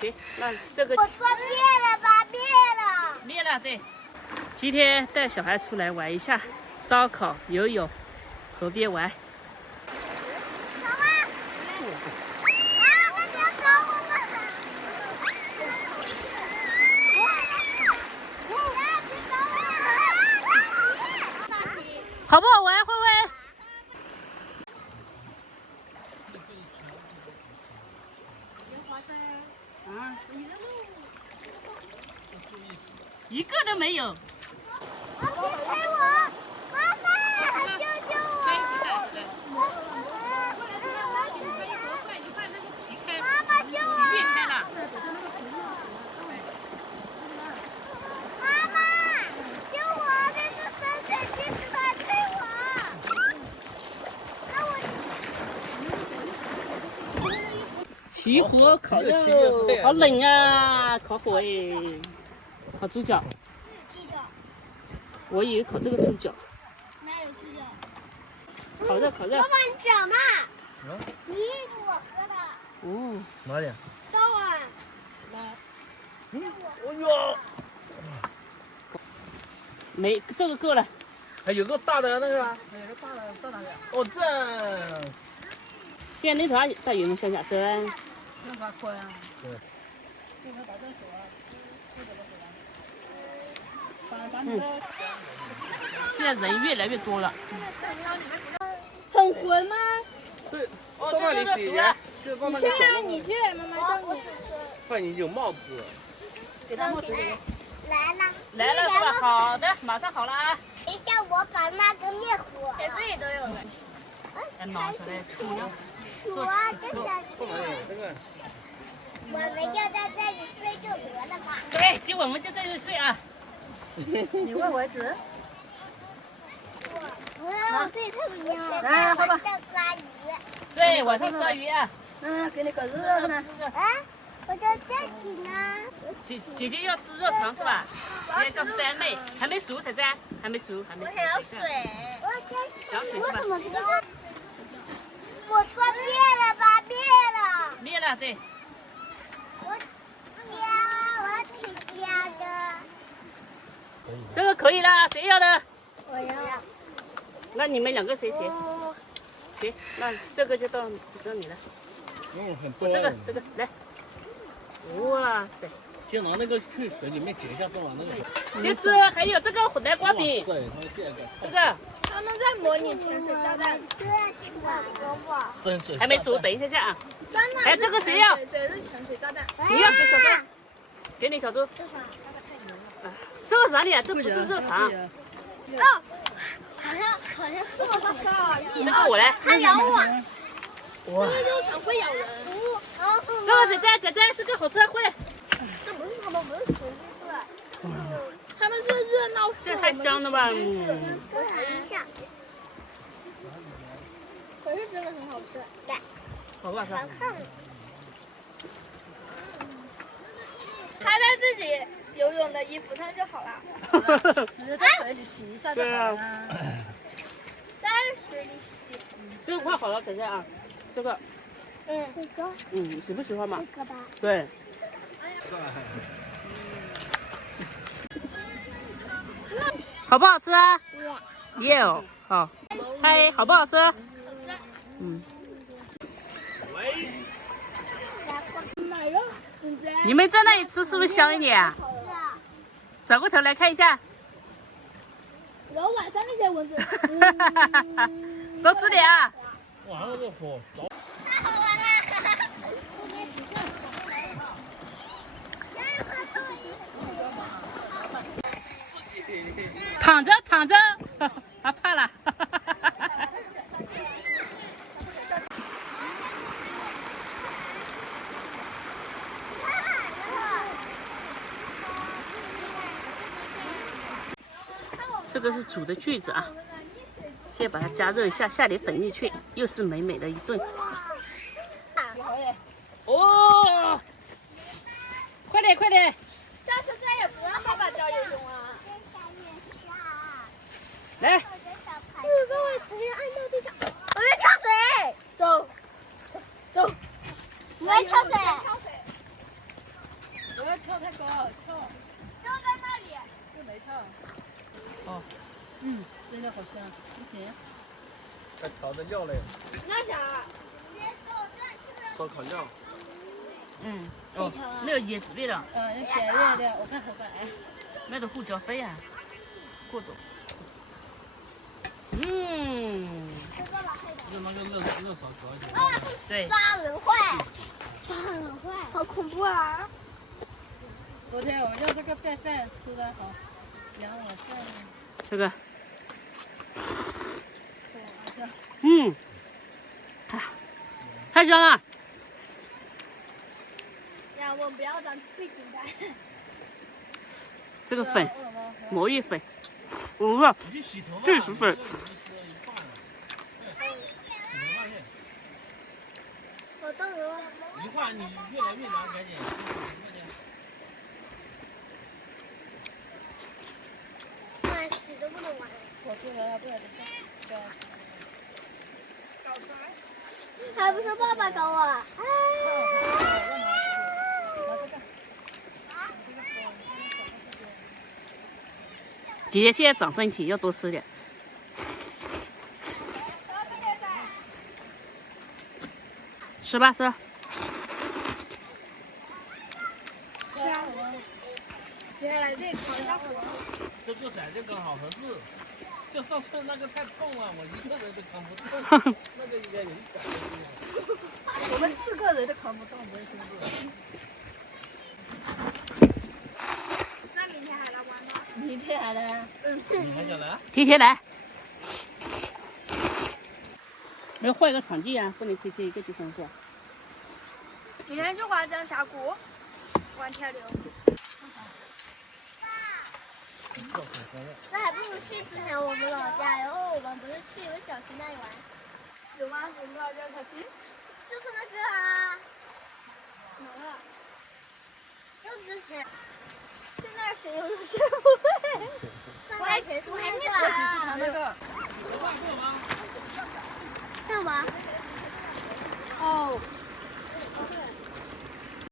行，那这个我说灭了吧，灭了。灭了，对。今天带小孩出来玩一下，烧烤、游泳，河边玩。走啊！啊，快点走我们！好不好玩，慧慧？啊，一个都没有。别拍我！妈妈，救救我！妈妈救我！妈妈救我！这是深水区，快推我！起火烤肉，好冷啊！烤火哎，烤猪脚。我以为烤这个猪脚。哪有猪脚？烤肉，烤肉。老板，你讲嘛？你是我喝的。哦，哪里？高啊！哦哟，没，这个够了。还有个大的那个，还有个大的。哦，这现在那头大圆向下伸。那啥宽啊？对。现在人越来越多了。很浑吗？对，哦，到那里洗呀，就到那里去啊，你去，妈妈叫你。换你有帽子。给他帽子。来了。来了是吧？好的，马上好了啊。等一下，我把那个灭火。这里都有的。哎，拿出来煮了。煮啊，这下后面有这个。我们要在这里睡就得了吧？对，今晚我们就在这里睡啊。你喂蚊子？哇，这也太美了！来，喝吧。抓鱼。对，晚上抓鱼啊。给你个肉肉呢。啊，我在这里呢。姐姐要吃肉肠是吧？现在叫三妹，还没熟，仔仔还没熟，还没熟。我想要水。小水是吧？为什么这个？我说灭了吧，灭了。灭了，对。我挺家的。这个可以啦，谁要的？我要。那你们两个谁行？行，那这个就到你了。很多。这个来。哇塞！先拿那个去水里面解一下，再往那个。接着还有这个南瓜饼。对，他们这个。这个。他们在模拟潜水炸弹。深水。还没熟，等一下啊。真的。哎，这个谁要？这是潜水炸弹。你要给小周。给你小周。这啥？这个是哪里啊？这不是肉肠。哦，好像做什么？这个我来。它咬我。这个肉肠会咬人。这个仔仔，这个好吃会。这不是他们，不是纯是。他们是热闹社。这太香了吧！等一下。可是真的很好吃。对。好吧，看。他在自己游泳的衣服上就好了。只是在水里洗一下就好了。在水里洗。这个快好了，仔仔啊，这个。这个。你喜不喜欢嘛？这个吧。对。好不好吃啊？耶哦，好。嗨，好不好吃？你们在那里吃是不是香一点啊？转过头来看一下。然后晚上那些蚊子。多吃点啊。晚上这火。太好玩了！躺着，啊怕了。这个是煮的菌子啊，先把它加热一下，下点粉进去，又是美美的一顿。哦，快点快点！下次再也不让爸爸教游泳了。来，各位直接按到地上，我要跳水，走，我要跳水。跳太高了，跳就在那里。就没跳。哦，真的好香，甜。还调的料嘞，那啥，烧烤料。哦，没有椰子味的，要点热的，我看好看哎。没得胡椒粉呀，各种。就那个热烧烤一点。对。杀人坏，杀人坏，好恐怖啊！昨天我们用这个拌饭吃的好，养我饭。这个，太香了。呀，我们不要当背景板。这个粉，魔芋粉，哇，这是粉。我等会儿。一会儿你越来越凉，赶紧。那洗都不能玩。我吃了，不然就还不是爸爸搞我。姐姐现在长身体，要多吃点。吃吧，吃。接下来这烤一下火。这做伞就刚好合适。就上次那个太痛了，我一个人都扛不动。那个应该有一杆的。我们4个人都扛不动，没兄弟。那明天还来玩吗？明天还来？你还想来？提前来。要换一个场地啊，不能天天一个地方过。明天去华江峡谷玩跳流。那还不如去之前我们老家，然后我们不是去一个小溪那里玩？有吗？我们老家小溪？就是那个啊。哪了？就之前。现在谁有学不会？上海可以是那个啊。